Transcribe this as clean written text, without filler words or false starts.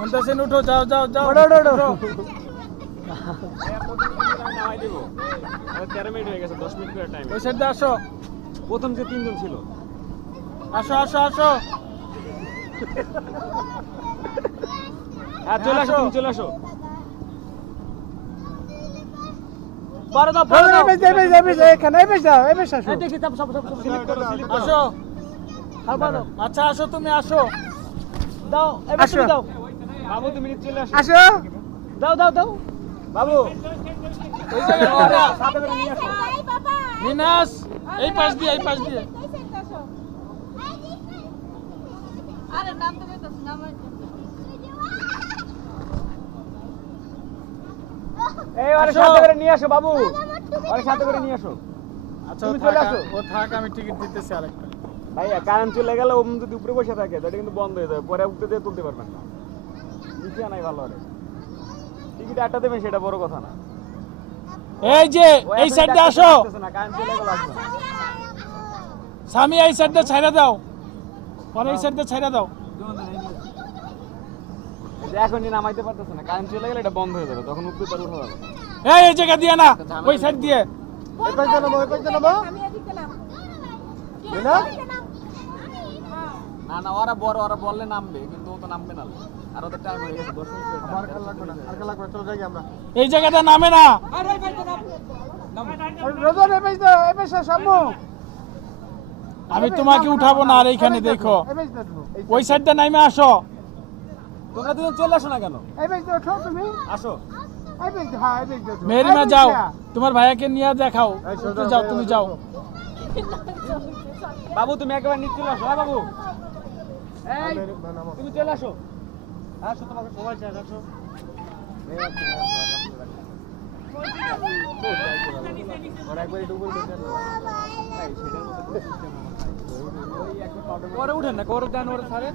মন্তাসিন উঠো, যাও যাও যাও, ওঠো। 13 মিনিট হয়ে গেছে, 10 মিনিট করে টাইম। ওই সাইডে আসো, প্রথম যে 3 জন ছিল, আসো আসো আসো। হ্যাঁ চলে আসো, আসো। তুমি চলে আসো। পারো দাও এখানে আসো। দেখি সব সিলেক্ট করো, সিলেক্ট করো। আসো, পারো আচ্ছা আসো, তুমি আসো। দাও এবার তুমি দাও বাবু তুমি চলে আসো। আসো দাও বাবু ওই জায়গাটা সাথে করে নিয়ে আসো। মিনাস, এই পাশ দিয়ে, এই পাশ দিয়ে। আরে নাম তো বেশ নাম এই ওর আসো। সাথে করে নিয়ে আসো বাবু, ওর সাথে করে নিয়ে আসো। আচ্ছা, তুমি ও চলে থাক, আসো। ও থাক, আমি টিকিট দিতেছি আরেকটা। ভাইয়া কারেন্ট চলে গেলে ও যদি উপরে বসে থাকে তাহলে কিন্তু বন্ধ হয়ে যাবে, পরে উঠতে দিয়ে তুলতে পারবেন না। নিচে নাই ভালো করে টিকিট আটটা দেবেন, সেটা বড় কথা না। এই যে এই সাইডে আসো, কারেন্ট চলে গেলে আসবে না। স্বামী এই সাইডে ছাইড়া দাও, পরে এই সাইডে ছাইড়া দাও। যে এখনই নামাইতে পারতেছে না, কারেন্ট চলে গেলে এটা বন্ধ হয়ে যাবে, তখন উপরে তার উঠা যাবে। এই জায়গা দিয়ে না, ওই সাইড দিয়ে। এই পাশে নামো আমি এদিকে নাম না না না, ওরা বড়, ওরা বললে নামবে, কিন্তু ও তো নামবে না। আর ওদের টাইম হয়ে গেছে, 10 মিনিট। আর কাল লাগবে চলে যাই আমরা এই জায়গাটা নামে না। রোজন এই পাশে সামু আমি তোমাকে উঠাবো না, আর এইখানে দেখো, ওই সাইডটা নামে আসো। তোমরা দুজন চলে আসো না কেন? এই পাশে ওঠো তুমি আসো। এই পাশে হ্যাঁ এই পাশে মেরিমা যাও, তোমার ভাইয়াকে নিয়ে দেখাও। উঠে যাও, তুমি যাও। বাবু তুমি একবার নিচে চলে আসো। হ্যাঁ বাবু, এই তুমি চলে আসো। আসো, তোমাকে সবাই চাই, আসো। পরে উঠেন না, করে দেন ওরা ছাড়ে।